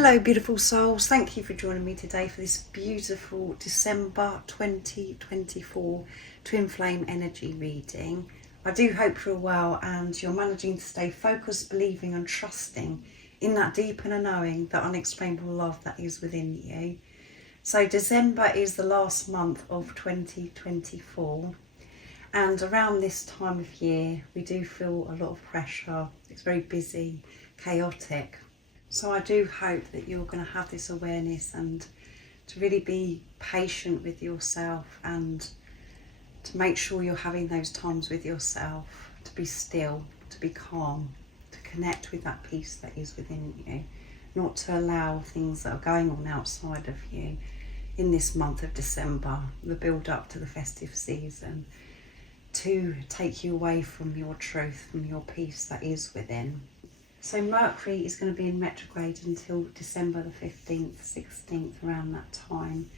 Hello beautiful souls, thank you for joining me today for this beautiful December 2024 Twin Flame energy reading. I do hope you're well and you're managing to stay focused, believing and trusting in that deep inner knowing, that unexplainable love that is within you. So December is the last month of 2024, and around this time of year we do feel a lot of pressure. It's very busy, chaotic. So I do hope that you're going to have this awareness and to really be patient with yourself and to make sure you're having those times with yourself, to be still, to be calm, to connect with that peace that is within you, not to allow things that are going on outside of you in this month of December, the build up to the festive season, to take you away from your truth, from your peace that is within. So Mercury is going to be in retrograde until December the 15th, 16th, around that time.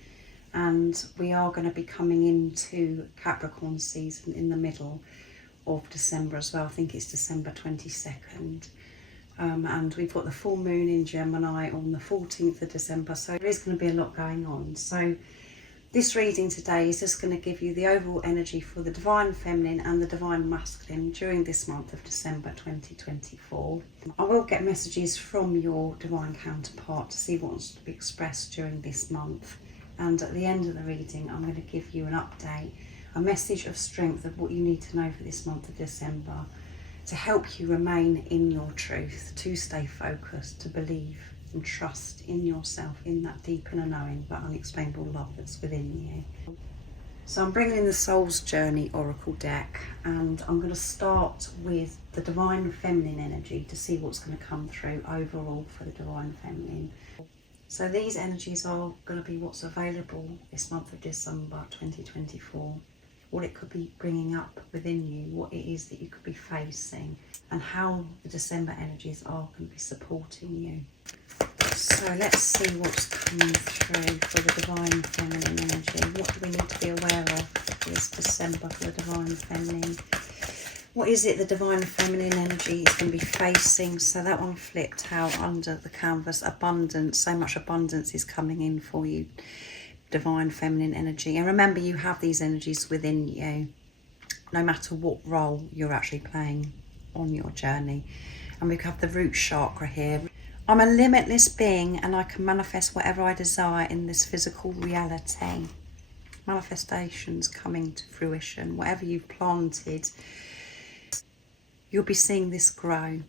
And we are going to be coming into Capricorn season in the middle of December as well. I think it's December 22nd. And we've got the full moon in Gemini on the 14th of December. So there is going to be a lot going on. So this reading today is just going to give you the overall energy for the Divine Feminine and the Divine Masculine during this month of December 2024. I will get messages from your Divine counterpart to see what wants to be expressed during this month. And at the end of the reading, I'm going to give you an update, a message of strength of what you need to know for this month of December to help you remain in your truth, to stay focused, to believe and trust in yourself, in that deep inner knowing, that unexplainable love that's within you. So I'm bringing in the Soul's Journey Oracle deck, and I'm going to start with the Divine Feminine energy to see what's going to come through overall for the Divine Feminine. So these energies are going to be what's available this month of December 2024, what it could be bringing up within you, what it is that you could be facing, and how the December energies are going to be supporting you. So let's see what's coming through for the Divine Feminine energy. What do we need to be aware of this December for the Divine Feminine? What is it the Divine Feminine energy is going to be facing? So that one flipped out under the canvas. Abundance. So much abundance is coming in for you, Divine Feminine energy. And remember, you have these energies within you, no matter what role you're actually playing on your journey. And we have the root chakra here. I'm a limitless being and I can manifest whatever I desire in this physical reality. Manifestations coming to fruition. Whatever you've planted, you'll be seeing this grow.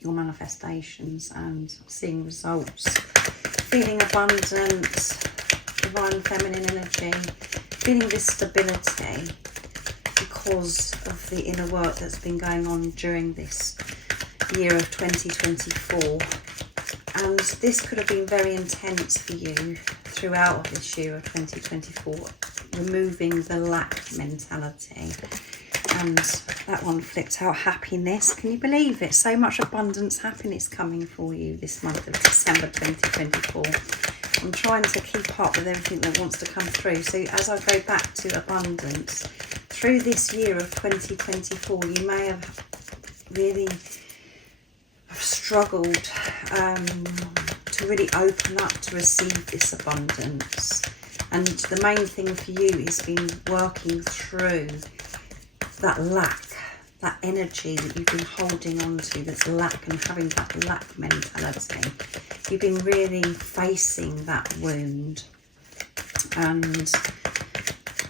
Your manifestations and seeing results. Feeling abundant, Divine Feminine energy. Feeling this stability because of the inner work that's been going on during this year of 2024, and this could have been very intense for you throughout this year of 2024, removing the lack mentality. And that one flipped out, happiness. Can you believe it? So much abundance, happiness coming for you this month of December 2024. I'm trying to keep up with everything that wants to come through. So as I go back to abundance, through this year of 2024, you may have really struggled to really open up to receive this abundance. And the main thing for you is been working through that lack, that energy that you've been holding on to, that's lack, and having that lack mentality. You've been really facing that wound and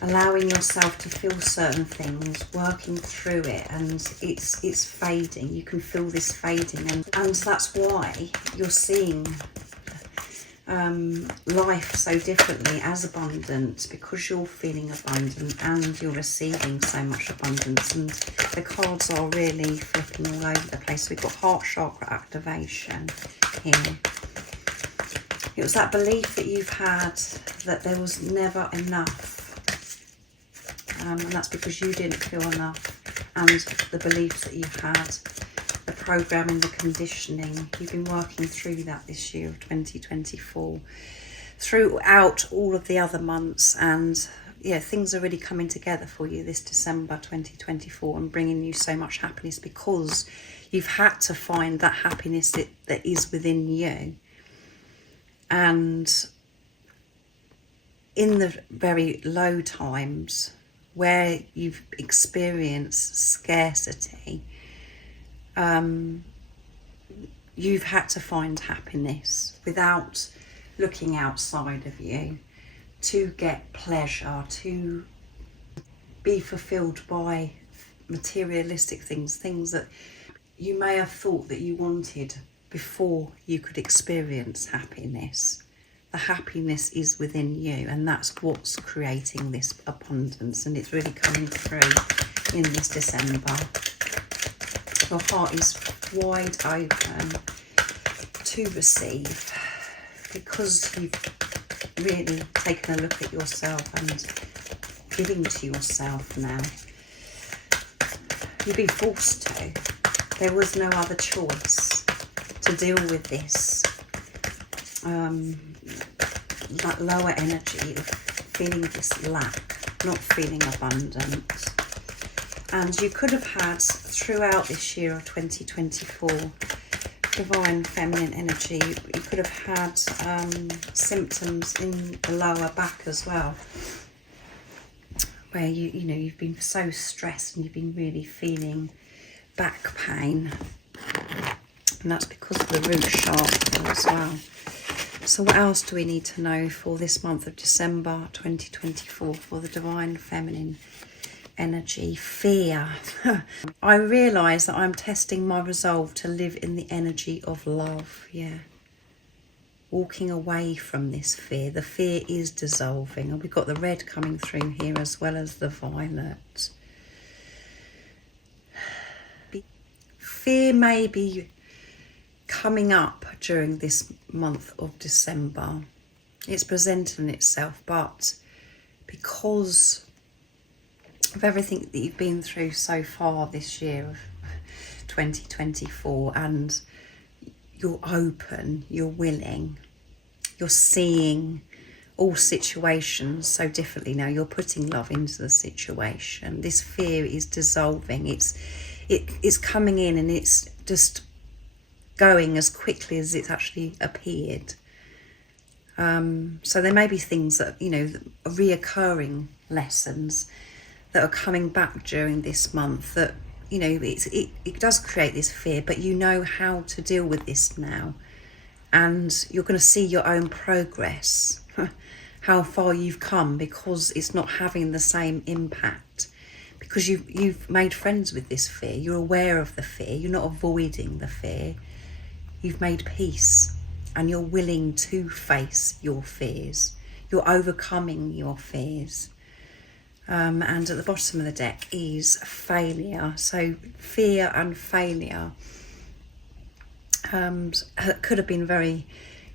allowing yourself to feel certain things, working through it, and it's fading. You can feel this fading, and that's why you're seeing life so differently as abundance, because you're feeling abundant and you're receiving so much abundance. And the cards are really flipping all over the place. We've got heart chakra activation here. It was that belief that you've had that there was never enough. And that's because you didn't feel enough, and the beliefs that you've had, the programming, the conditioning, you've been working through that this year of 2024, throughout all of the other months. And yeah, things are really coming together for you this December 2024 and bringing you so much happiness because You've had to find that happiness that is within you. And in the very low times where you've experienced scarcity, you've had to find happiness without looking outside of you to get pleasure, to be fulfilled by materialistic things that you may have thought that you wanted before you could experience happiness. The happiness is within you, and that's what's creating this abundance, and it's really coming through in this December. Your heart is wide open to receive, because you've really taken a look at yourself and giving to yourself now. You've been forced to. There was no other choice to deal with this that lower energy of feeling this lack, not feeling abundant. And you could have had, throughout this year of 2024, divine feminine energy, you could have had symptoms in the lower back as well, where you've been so stressed and you've been really feeling back pain, and that's because of the root chakra as well. So what else do we need to know for this month of December 2024 for the divine feminine energy? Fear. I realise that I'm testing my resolve to live in the energy of love. Yeah, walking away from this fear. The fear is dissolving, and we've got the red coming through here as well as the violet. Fear may be coming up during this month of December. It's presenting itself, but because of everything that you've been through so far this year of 2024, and you're open, you're willing, you're seeing all situations so differently now. You're putting love into the situation. This fear is dissolving. It's coming in, and it's just going as quickly as it's actually appeared. So there may be things that, reoccurring lessons that are coming back during this month that, it does create this fear, but you know how to deal with this now. And you're going to see your own progress, how far you've come, because it's not having the same impact. Because you've made friends with this fear. You're aware of the fear. You're not avoiding the fear. You've made peace, and you're willing to face your fears. You're overcoming your fears. And at the bottom of the deck is failure. So fear and failure could have been very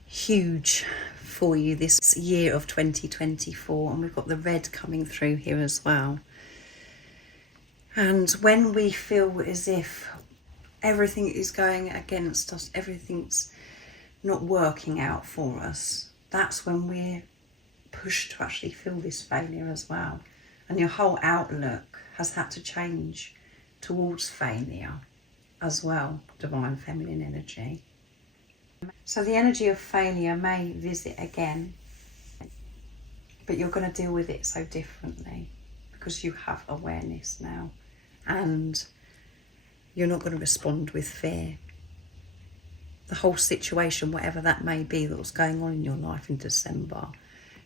huge for you this year of 2024. And we've got the red coming through here as well. And when we feel as if everything is going against us, everything's not working out for us, that's when we're pushed to actually feel this failure as well. And your whole outlook has had to change towards failure as well, divine feminine energy. So the energy of failure may visit again, but you're going to deal with it so differently because you have awareness now. And you're not going to respond with fear. The whole situation, whatever that may be that was going on in your life in December,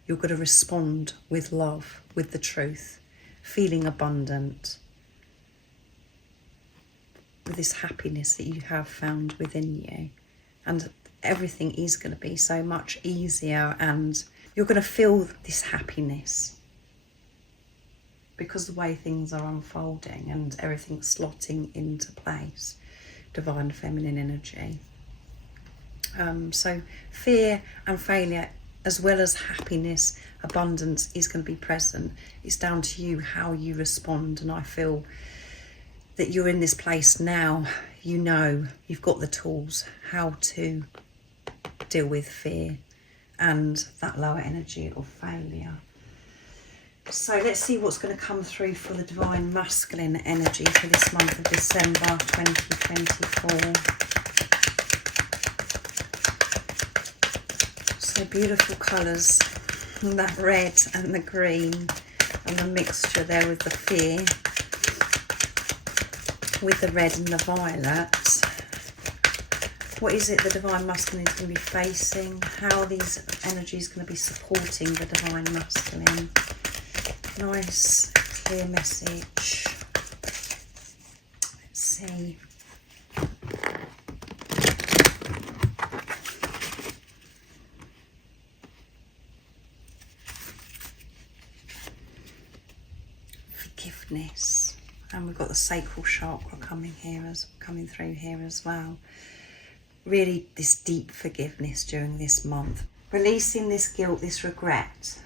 you're going to respond with love, with the truth, feeling abundant, with this happiness that you have found within you. And everything is going to be so much easier, and you're going to feel this happiness because the way things are unfolding and everything's slotting into place, divine feminine energy. So fear and failure, as well as happiness, abundance, is going to be present. It's down to you how you respond. And I feel that you're in this place now. You know, you've got the tools how to deal with fear and that lower energy of failure. So let's see what's going to come through for the Divine Masculine energy for this month of December 2024. So beautiful colours, that red and the green and the mixture there with the fear, with the red and the violet. What is it the Divine Masculine is going to be facing? How are these energies going to be supporting the Divine Masculine? Nice, clear message. Let's see. Forgiveness. And we've got the sacral chakra coming through here as well. Really this deep forgiveness during this month. Releasing this guilt, this regret.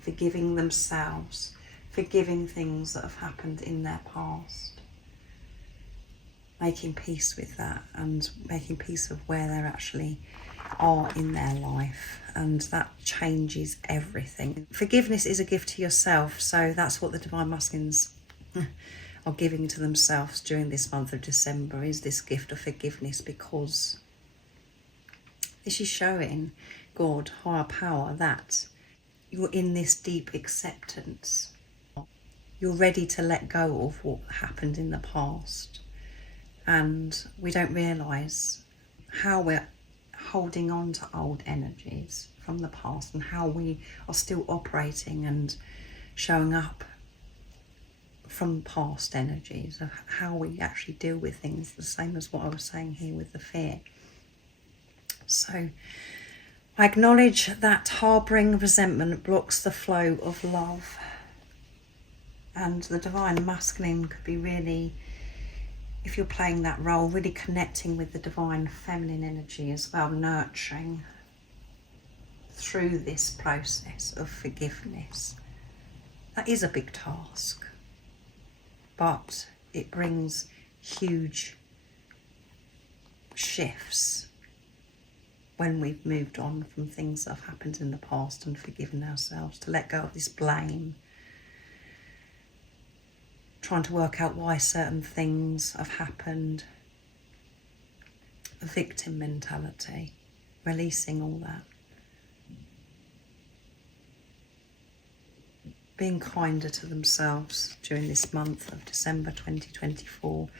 Forgiving themselves, forgiving things that have happened in their past, making peace with that and making peace of where they actually are in their life, and that changes everything. Forgiveness is a gift to yourself, so that's what the Divine Masculines are giving to themselves during this month of December, is this gift of forgiveness, because this is showing God, higher power, that you're in this deep acceptance. You're ready to let go of what happened in the past. And we don't realise how we're holding on to old energies from the past and how we are still operating and showing up from past energies, of how we actually deal with things, the same as what I was saying here with the fear. So I acknowledge that harbouring resentment blocks the flow of love. And the Divine Masculine could be really, if you're playing that role, really connecting with the Divine Feminine energy as well, nurturing through this process of forgiveness. That is a big task, but it brings huge shifts when we've moved on from things that have happened in the past and forgiven ourselves, to let go of this blame, trying to work out why certain things have happened, a victim mentality, releasing all that. Being kinder to themselves during this month of December 2024.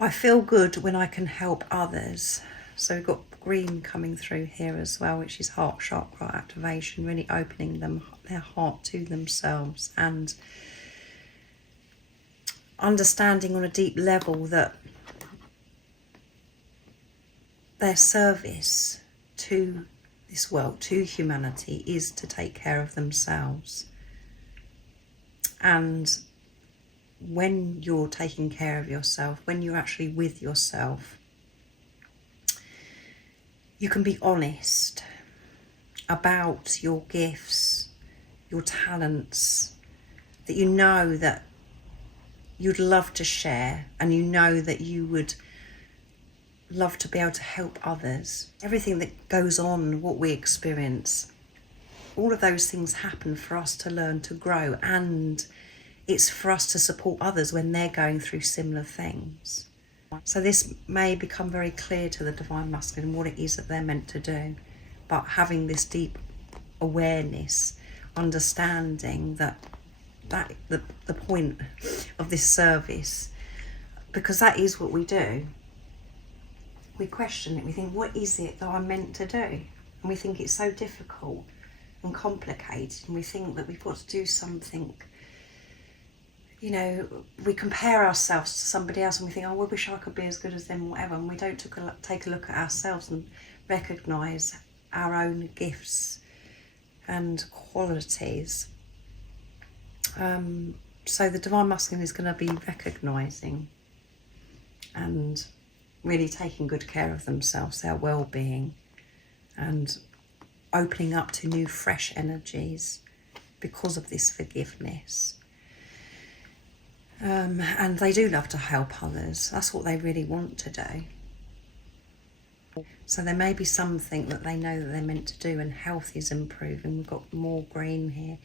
I feel good when I can help others. So we've got green coming through here as well, which is heart chakra activation, really opening their heart to themselves and understanding on a deep level that their service to this world, to humanity, is to take care of themselves. And when you're taking care of yourself, when you're actually with yourself, you can be honest about your gifts, your talents, that you know that you'd love to share, and you know that you would love to be able to help others. Everything that goes on, what we experience, all of those things happen for us to learn to grow, and it's for us to support others when they're going through similar things. So this may become very clear to the Divine Masculine what it is that they're meant to do, but having this deep awareness, understanding that the point of this service, because that is what we do. We question it, we think, what is it that I'm meant to do? And we think it's so difficult and complicated, and we think that we've got to do something. You know, we compare ourselves to somebody else and we think, oh, I wish I could be as good as them, whatever, and we don't take a look at ourselves and recognise our own gifts and qualities. So the Divine Masculine is going to be recognising and really taking good care of themselves, their well-being, and opening up to new, fresh energies because of this forgiveness. And they do love to help others. That's what they really want to do. So there may be something that they know that they're meant to do, and health is improving. We've got more green here.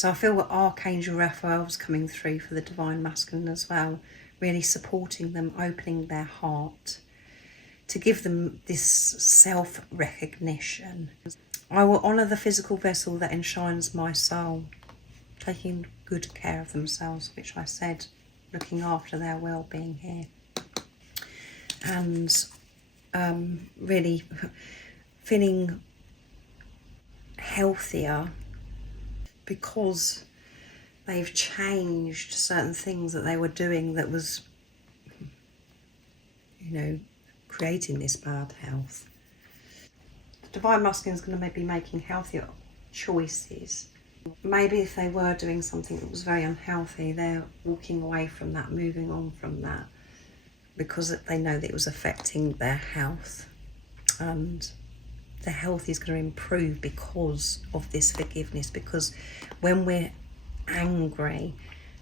So I feel that Archangel Raphael's coming through for the Divine Masculine as well, really supporting them, opening their heart to give them this self-recognition. I will honour the physical vessel that enshrines my soul, taking good care of themselves, which I said, looking after their well-being here. And really feeling healthier because they've changed certain things that they were doing that was, you know, creating this bad health. The Divine Masculine is going to be making healthier choices. Maybe if they were doing something that was very unhealthy, they're walking away from that, moving on from that, because they know that it was affecting their health. And their health is going to improve because of this forgiveness, because when we're angry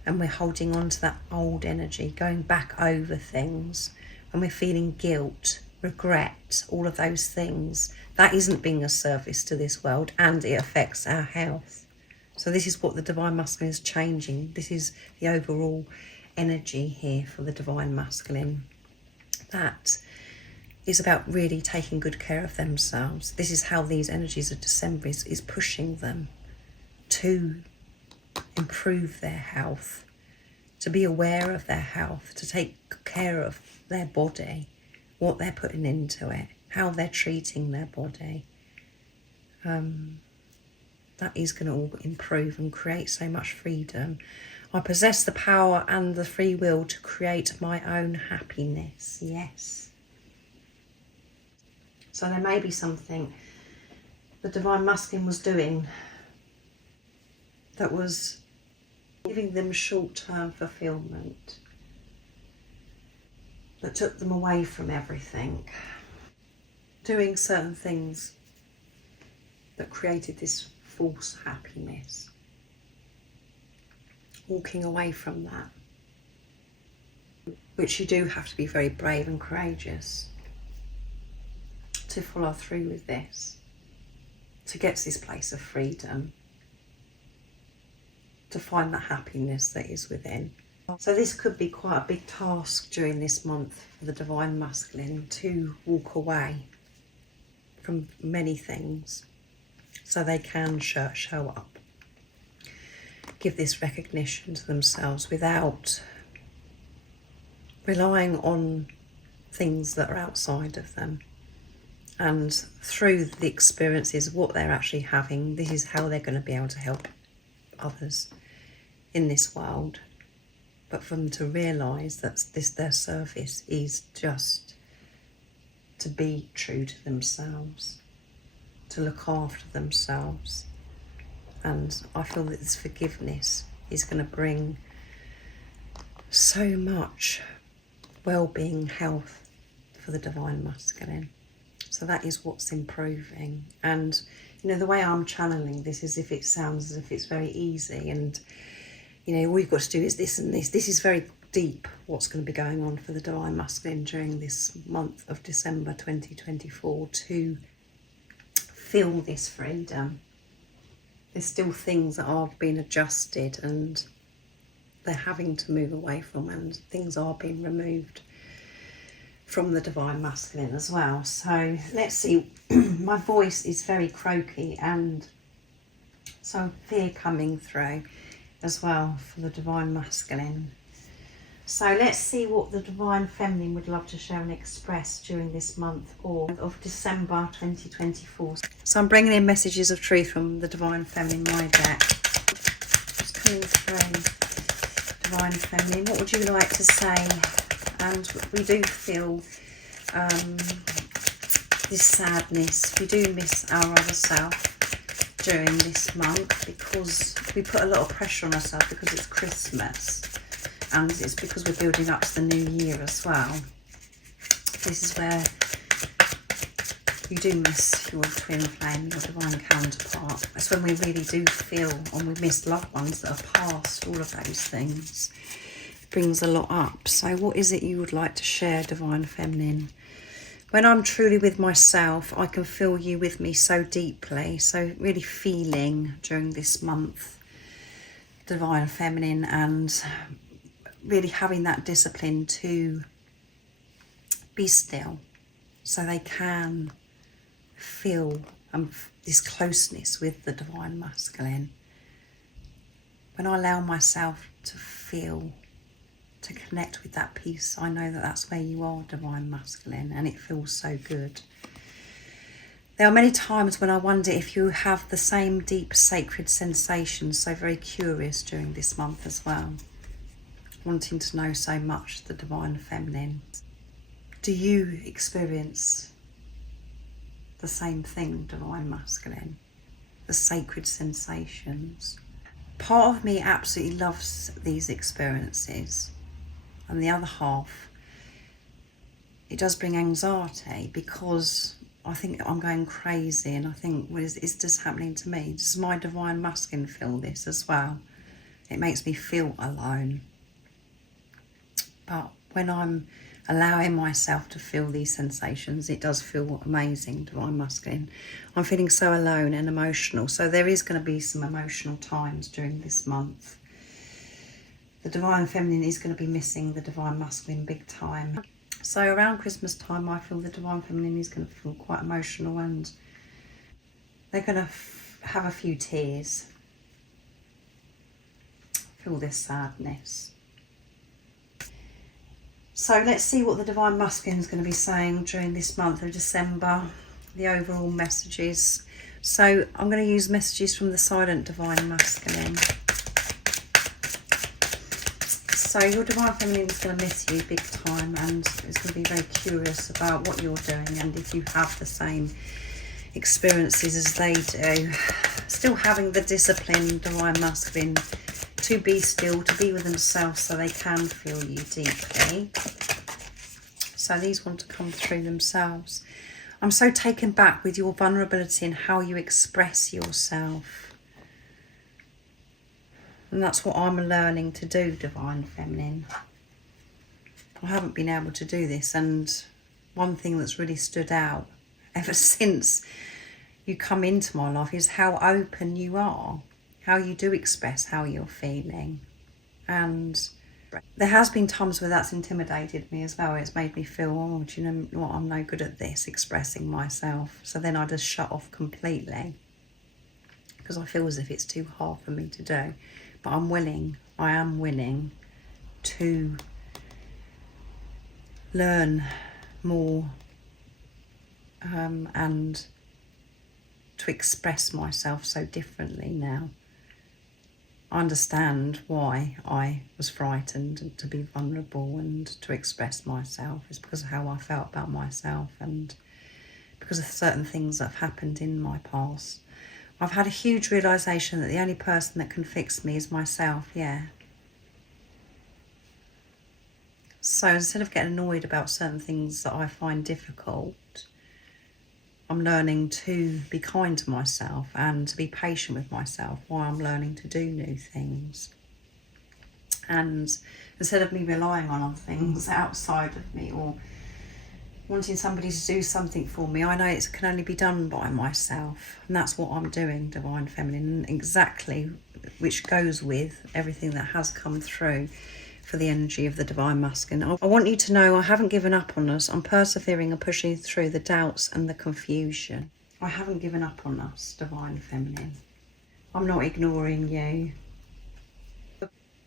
and we're holding on to that old energy, going back over things, and we're feeling guilt, regret, all of those things, that isn't being a service to this world, and it affects our health. So this is what the Divine Masculine is changing. This is the overall energy here for the Divine Masculine. That is about really taking good care of themselves. This is how these energies of December is pushing them to improve their health, to be aware of their health, to take care of their body, what they're putting into it, how they're treating their body. That is going to all improve and create so much freedom. I possess the power and the free will to create my own happiness. Yes. So there may be something the Divine Masculine was doing that was giving them short-term fulfillment, that took them away from everything, doing certain things that created this false happiness, walking away from that, which you do have to be very brave and courageous to follow through with this, to get to this place of freedom, to find that happiness that is within. So this could be quite a big task during this month for the Divine Masculine, to walk away from many things so they can show up, give this recognition to themselves without relying on things that are outside of them. And through the experiences of what they're actually having, this is how they're going to be able to help others in this world. But for them to realise that their service is just to be true to themselves, to look after themselves. And I feel that this forgiveness is going to bring so much well-being, health for the Divine Masculine. So that is what's improving. And you know, the way I'm channeling this is, if it sounds as if it's very easy and, you know, all you've got to do is this and this. This is very deep, what's going to be going on for the Divine Masculine during this month of December 2024, to feel this freedom. There's still things that are being adjusted and they're having to move away from, and things are being removed from the Divine Masculine as well. So let's see. My voice is very croaky, and so fear coming through as well for the Divine Masculine. So let's see what the Divine Feminine would love to share and express during this month of December 2024. So I'm bringing in messages of truth from the Divine Feminine, my deck. Just coming through. Divine Feminine, what would you like to say? And we do feel this sadness. We do miss our other self during this month, because we put a lot of pressure on ourselves because it's Christmas, and it's because we're building up to the new year as well. This is where you do miss your twin flame, your divine counterpart. That's when we really do feel, and we miss loved ones that have passed, all of those things. It brings a lot up. So what is it you would like to share, Divine Feminine? When I'm truly with myself, I can feel you with me so deeply. So really feeling during this month Divine Feminine and really having that discipline to be still so they can feel this closeness with the Divine Masculine. When I allow myself to feel, to connect with that peace, I know that that's where you are, Divine Masculine, and it feels so good. There are many times when I wonder if you have the same deep sacred sensations, so very curious during this month as well, wanting to know so much the Divine Feminine. Do you experience the same thing, Divine Masculine? The sacred sensations? Part of me absolutely loves these experiences, and the other half, it does bring anxiety because I think I'm going crazy, and I think, well, is this happening to me? Does my Divine Masculine feel this as well? It makes me feel alone. But when I'm allowing myself to feel these sensations, it does feel amazing, Divine Masculine. I'm feeling so alone and emotional. So there is going to be some emotional times during this month. The Divine Feminine is going to be missing the Divine Masculine big time. So around Christmas time, I feel the Divine Feminine is going to feel quite emotional, and they're going to have a few tears. Feel this sadness. So let's see what the Divine Masculine is going to be saying during this month of December, the overall messages. So I'm going to use messages from the Silent Divine Masculine. So your Divine Feminine is going to miss you big time, and is going to be very curious about what you're doing and if you have the same experiences as they do. Still having the discipline, Divine Masculine, to be still, to be with themselves so they can feel you deeply. So these want to come through themselves. I'm so taken back with your vulnerability and how you express yourself. And that's what I'm learning to do, Divine Feminine. I haven't been able to do this, and one thing that's really stood out ever since you come into my life is how open you are, how you do express how you're feeling. And there has been times where that's intimidated me as well. It's made me feel, oh, do you know what, I'm no good at this, expressing myself. So then I just shut off completely because I feel as if it's too hard for me to do. But I am willing to learn more and to express myself so differently now. I understand why I was frightened to be vulnerable and to express myself. It's because of how I felt about myself and because of certain things that have happened in my past. I've had a huge realisation that the only person that can fix me is myself, yeah. So instead of getting annoyed about certain things that I find difficult, I'm learning to be kind to myself and to be patient with myself while I'm learning to do new things. And instead of me relying on things outside of me or wanting somebody to do something for me, I know it can only be done by myself. And that's what I'm doing, Divine Feminine, exactly, which goes with everything that has come through for the energy of the Divine Masculine. I want you to know I haven't given up on us. I'm persevering and pushing through the doubts and the confusion. I haven't given up on us, Divine Feminine. I'm not ignoring you.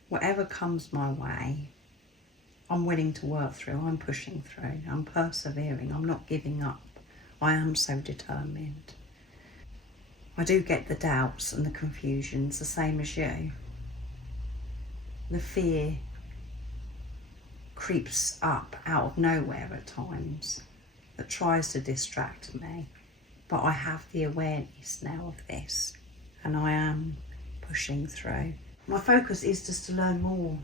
Whatever comes my way, I'm willing to work through. I'm pushing through. I'm persevering. I'm not giving up. I am so determined. I do get the doubts and the confusions, the same as you. The fear creeps up out of nowhere at times that tries to distract me. But I have the awareness now of this, and I am pushing through. My focus is just to learn more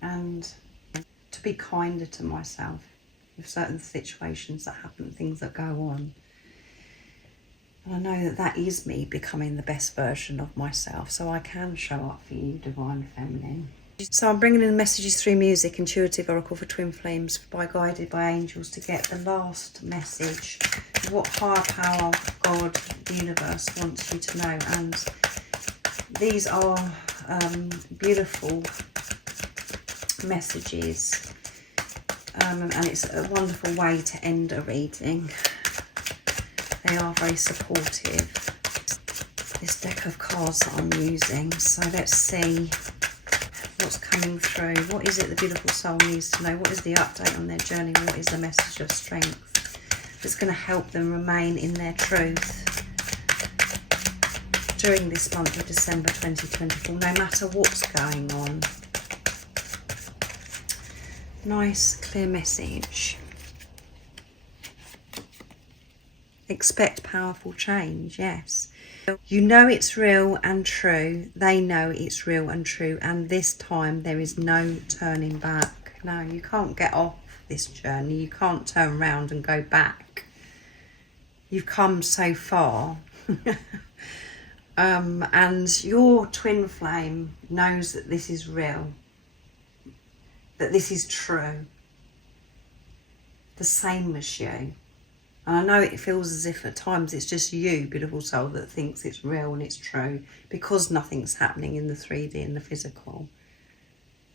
and to be kinder to myself with certain situations that happen, things that go on. And I know that that is me becoming the best version of myself, so I can show up for you, Divine Feminine. So I'm bringing in messages through music, intuitive oracle for twin flames, guided by angels, to get the last message of what higher power, God, the universe wants you to know, and these are beautiful messages, and it's a wonderful way to end a reading. They are very supportive, this deck of cards that I'm using. So let's see what's coming through. What is it the beautiful soul needs to know? What is the update on their journey? What is the message of strength that's going to help them remain in their truth during this month of December 2024, no matter what's going on? Nice, clear message. Expect powerful change, yes. You know it's real and true. They know it's real and true. And this time there is no turning back. No, you can't get off this journey. You can't turn around and go back. You've come so far. And your twin flame knows that this is real, that this is true, the same as you. And I know it feels as if at times it's just you, beautiful soul, that thinks it's real and it's true, because nothing's happening in the 3D and the physical.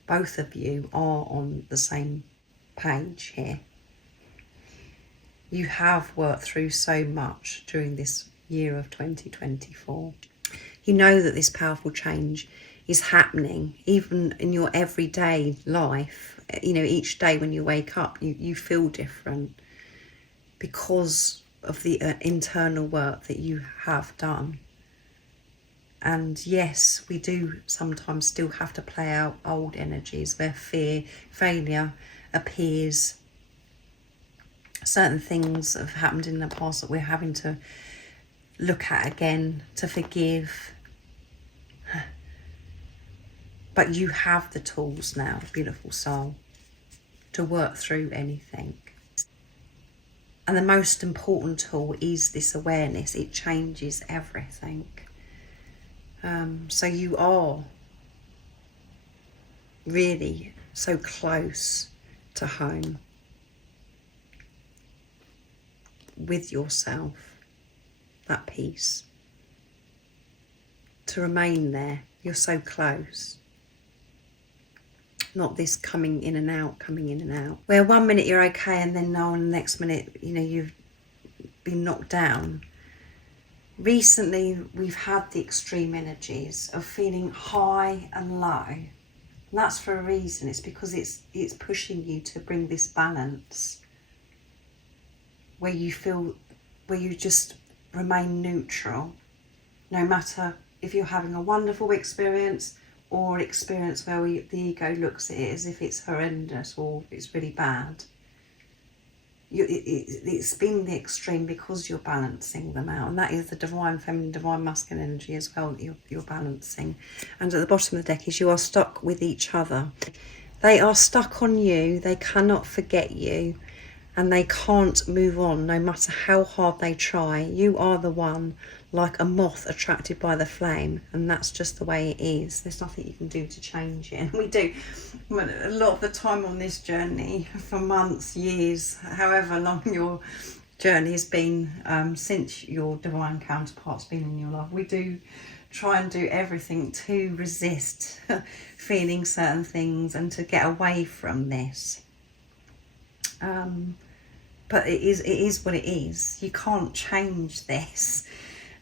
Both of you are on the same page here. You have worked through so much during this year of 2024. You know that this powerful change is happening even in your everyday life. You know, each day when you wake up, you feel different because of the internal work that you have done. And yes, we do sometimes still have to play out old energies where fear, failure appears. Certain things have happened in the past that we're having to look at again, to forgive. But you have the tools now, beautiful soul, to work through anything. And the most important tool is this awareness. It changes everything. So you are really so close to home with yourself, that peace. To remain there, you're so close. Not this coming in and out, where 1 minute you're okay and then no, and the next minute, you know, you've been knocked down. Recently, we've had the extreme energies of feeling high and low. And that's for a reason. It's because it's pushing you to bring this balance where you feel, where you just remain neutral, no matter if you're having a wonderful experience or an experience where the ego looks at it as if it's horrendous or it's really bad. It's been the extreme because you're balancing them out, and that is the divine feminine, divine masculine energy as well that you're balancing. And at the bottom of the deck is you are stuck with each other. They are stuck on you, they cannot forget you, and they can't move on no matter how hard they try. You are the one, like a moth attracted by the flame, and that's just the way it is. There's nothing you can do to change it. And we do a lot of the time on this journey, for months, years, however long your journey has been, since your divine counterpart's been in your life, we do try and do everything to resist feeling certain things and to get away from this. But it is what it is. You can't change this.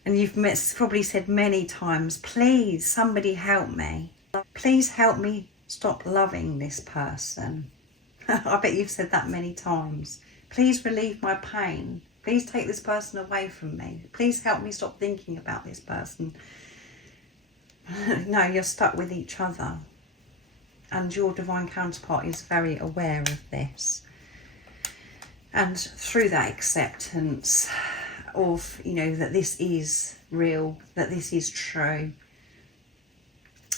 And you've probably said many times, please, somebody help me. Please help me stop loving this person. I bet you've said that many times. Please relieve my pain. Please take this person away from me. Please help me stop thinking about this person. No, you're stuck with each other. And your divine counterpart is very aware of this. And through that acceptance of, you know, that this is real, that this is true,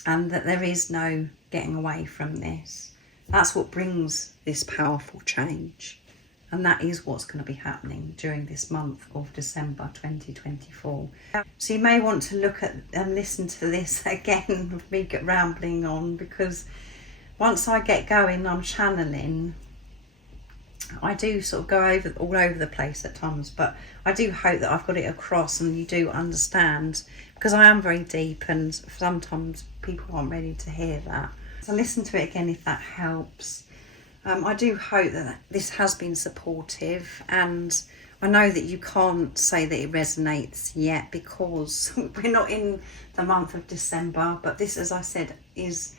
and that there is no getting away from this, that's what brings this powerful change. And that is what's going to be happening during this month of December 2024. So you may want to look at and listen to this again with me rambling on, because once I get going, I'm channeling I do sort of go all over the place at times, but I do hope that I've got it across and you do understand, because I am very deep and sometimes people aren't ready to hear that. So listen to it again if that helps. I do hope that this has been supportive, and I know that you can't say that it resonates yet because we're not in the month of December, but this, as I said, is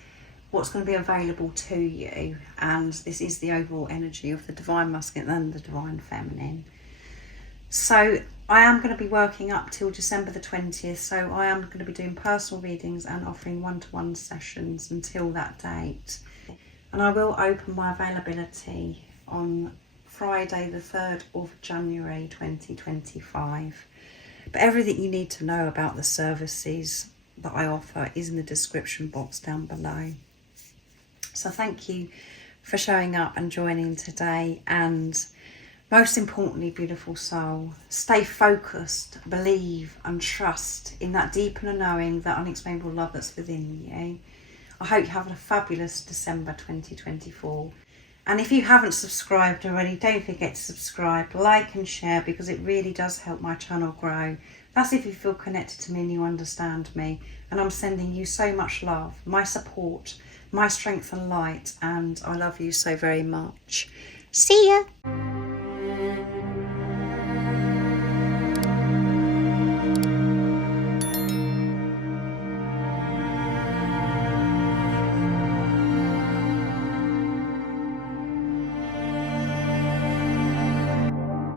what's going to be available to you, and this is the overall energy of the divine masculine and the divine feminine. So I am going to be working up till December the 20th, so I am going to be doing personal readings and offering one-to-one sessions until that date. And I will open my availability on Friday the 3rd of January 2025. But everything you need to know about the services that I offer is in the description box down below. So thank you for showing up and joining today, and most importantly, beautiful soul, stay focused, believe and trust in that deep inner knowing, that unexplainable love that's within you. I hope you have a fabulous December 2024. And if you haven't subscribed already, don't forget to subscribe, like and share, because it really does help my channel grow. That's if you feel connected to me and you understand me. And I'm sending you so much love, my support, my strength and light, and I love you so very much. See ya!